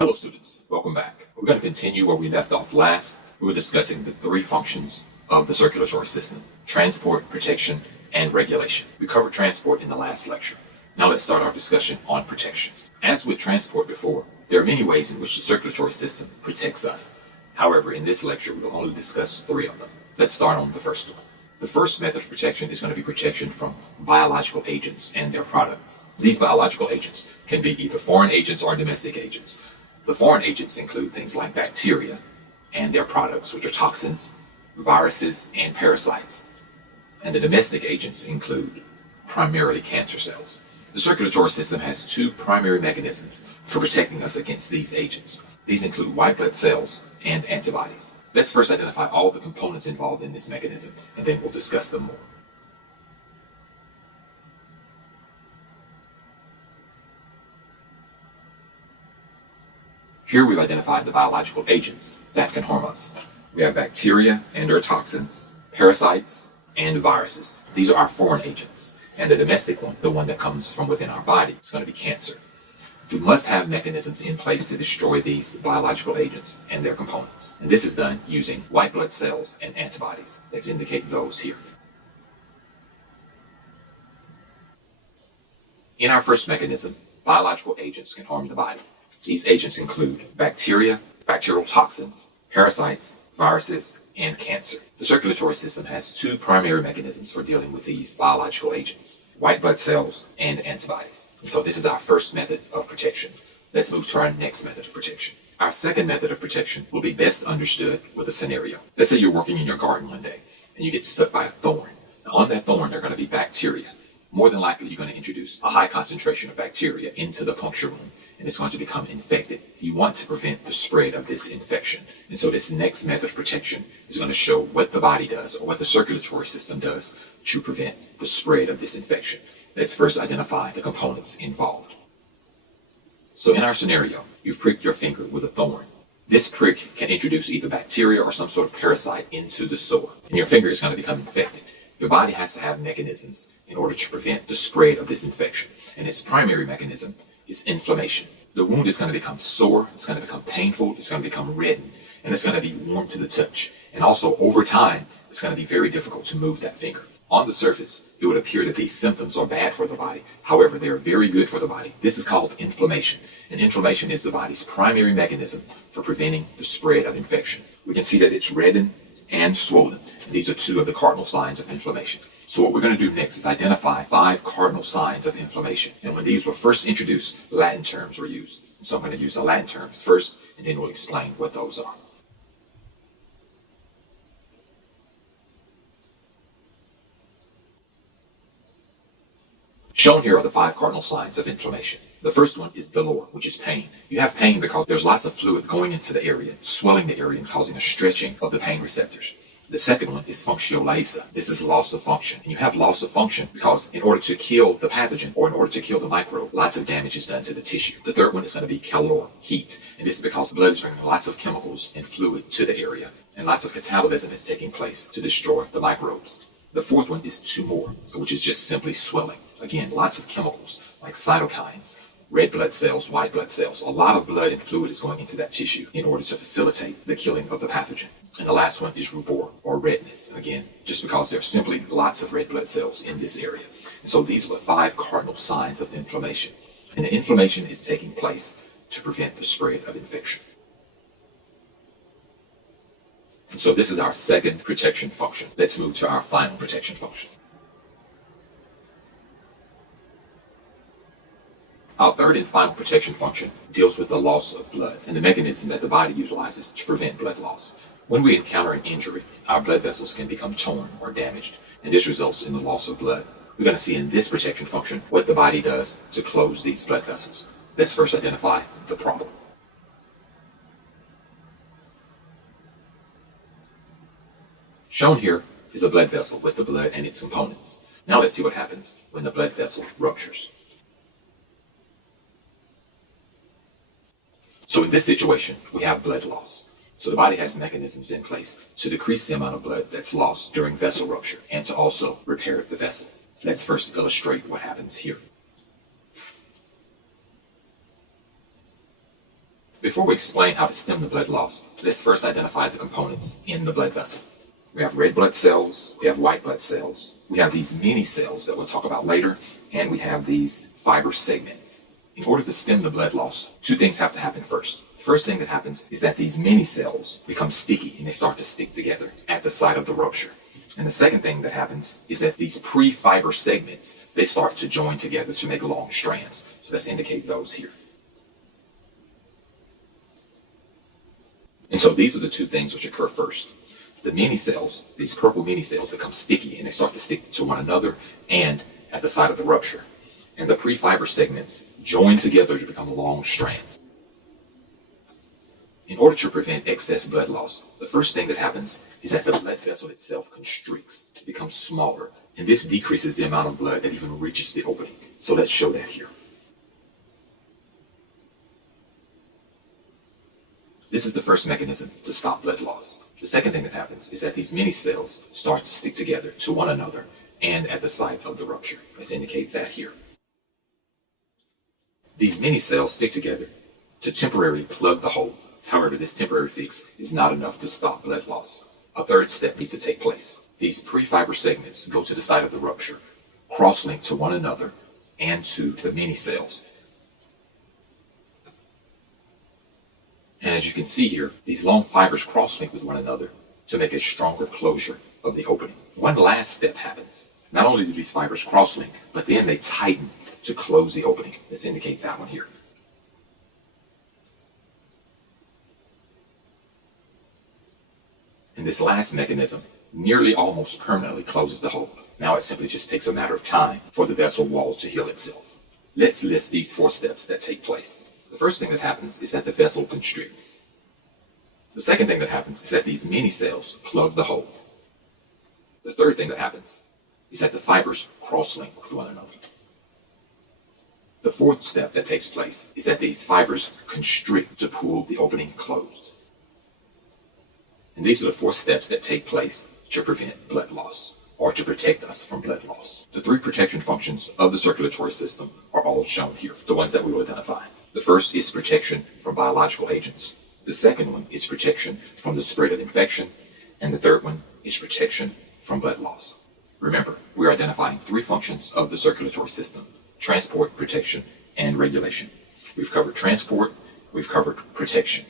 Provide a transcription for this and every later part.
Hello students, welcome back. We're going to continue where we left off last. We were discussing the three functions of the circulatory system: transport, protection, and regulation. We covered transport in the last lecture. Now let's start our discussion on protection. As with transport before, there are many ways in which the circulatory system protects us. However, in this lecture, we will only discuss three of them. Let's start on the first one. The first method of protection is going to be protection from biological agents and their products. These biological agents can be either foreign agents or domestic agents. The foreign agents include things like bacteria and their products, which are toxins, viruses, and parasites. And the domestic agents include primarily cancer cells. The circulatory system has two primary mechanisms for protecting us against these agents. These include white blood cells and antibodies. Let's first identify all the components involved in this mechanism, and then we'll discuss them more. Here we've identified the biological agents that can harm us. We have bacteria and their toxins, parasites, and viruses. These are our foreign agents. And the domestic one, the one that comes from within our body, is going to be cancer. We must have mechanisms in place to destroy these biological agents and their components. And this is done using white blood cells and antibodies. Let's indicate those here. In our first mechanism, biological agents can harm the body. These agents include bacteria, bacterial toxins, parasites, viruses, and cancer. The circulatory system has two primary mechanisms for dealing with these biological agents: white blood cells and antibodies. And so this is our first method of protection. Let's move to our next method of protection. Our second method of protection will be best understood with a scenario. Let's say you're working in your garden one day and you get stuck by a thorn. Now on that thorn, there are going to be bacteria. More than likely, you're going to introduce a high concentration of bacteria into the puncture wound, and it's going to become infected. You want to prevent the spread of this infection. And so this next method of protection is going to show what the body does, or what the circulatory system does, to prevent the spread of this infection. Let's first identify the components involved. So in our scenario, you've pricked your finger with a thorn. This prick can introduce either bacteria or some sort of parasite into the sore, and your finger is going to become infected. Your body has to have mechanisms in order to prevent the spread of this infection, and its primary mechanism is inflammation. The wound is going to become sore, it's going to become painful, it's going to become reddened, and it's going to be warm to the touch. And also, over time, it's going to be very difficult to move that finger. On the surface, it would appear that these symptoms are bad for the body. However, they are very good for the body. This is called inflammation. And inflammation is the body's primary mechanism for preventing the spread of infection. We can see that it's reddened and swollen. And these are two of the cardinal signs of inflammation. So what we're going to do next is identify 5 cardinal signs of inflammation. And when these were first introduced, Latin terms were used. So I'm going to use the Latin terms first, and then we'll explain what those are. Shown here are the 5 cardinal signs of inflammation. The first one is dolor, which is pain. You have pain because there's lots of fluid going into the area, swelling the area and causing a stretching of the pain receptors. The second one is functionalisa. This is loss of function. And you have loss of function because in order to kill the pathogen, or in order to kill the microbe, lots of damage is done to the tissue. The third one is going to be calor, heat. And this is because blood is bringing lots of chemicals and fluid to the area, and lots of catabolism is taking place to destroy the microbes. The fourth one is tumor, which is just simply swelling. Again, lots of chemicals like cytokines, red blood cells, white blood cells. A lot of blood and fluid is going into that tissue in order to facilitate the killing of the pathogen. And the last one is rubor, or redness. Again, just because there's simply lots of red blood cells in this area. And so these are the 5 cardinal signs of inflammation. And the inflammation is taking place to prevent the spread of infection. And so this is our second protection function. Let's move to our final protection function. Our third and final protection function deals with the loss of blood and the mechanism that the body utilizes to prevent blood loss. When we encounter an injury, our blood vessels can become torn or damaged, and this results in the loss of blood. We're going to see in this protection function what the body does to close these blood vessels. Let's first identify the problem. Shown here is a blood vessel with the blood and its components. Now let's see what happens when the blood vessel ruptures. So in this situation, we have blood loss. So the body has mechanisms in place to decrease the amount of blood that's lost during vessel rupture and to also repair the vessel. Let's first illustrate what happens here. Before we explain how to stem the blood loss, let's first identify the components in the blood vessel. We have red blood cells, we have white blood cells, we have these mini cells that we'll talk about later, and we have these fiber segments. In order to stem the blood loss, two things have to happen first. The first thing that happens is that these mini cells become sticky and they start to stick together at the site of the rupture. And the second thing that happens is that these pre-fiber segments, they start to join together to make long strands. So let's indicate those here. And so these are the two things which occur first. The mini cells, these purple mini cells, become sticky and they start to stick to one another and at the site of the rupture. And the pre-fiber segments join together to become long strands. In order to prevent excess blood loss, the first thing that happens is that the blood vessel itself constricts, it becomes smaller, and this decreases the amount of blood that even reaches the opening. So let's show that here. This is the first mechanism to stop blood loss. The second thing that happens is that these mini cells start to stick together to one another and at the site of the rupture. Let's indicate that here. These mini cells stick together to temporarily plug the hole. However, this temporary fix is not enough to stop blood loss. A third step needs to take place. These pre-fiber segments go to the site of the rupture, cross-link to one another and to the mini cells. And as you can see here, these long fibers cross-link with one another to make a stronger closure of the opening. One last step happens. Not only do these fibers cross-link, but then they tighten to close the opening. Let's indicate that one here. And this last mechanism nearly almost permanently closes the hole. Now it simply just takes a matter of time for the vessel wall to heal itself. Let's list these 4 steps that take place. The first thing that happens is that the vessel constricts. The second thing that happens is that these mini cells plug the hole. The third thing that happens is that the fibers cross-link with one another. The fourth step that takes place is that these fibers constrict to pull the opening closed. And these are the 4 steps that take place to prevent blood loss, or to protect us from blood loss. The 3 protection functions of the circulatory system are all shown here, the ones that we will identify. The first is protection from biological agents. The second one is protection from the spread of infection. And the third one is protection from blood loss. Remember, we're identifying 3 functions of the circulatory system: transport, protection, and regulation. We've covered transport, we've covered protection.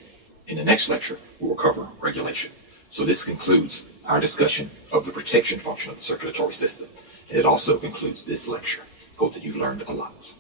In the next lecture, we will cover regulation. So this concludes our discussion of the protection function of the circulatory system. And it also concludes this lecture. Hope that you learned a lot.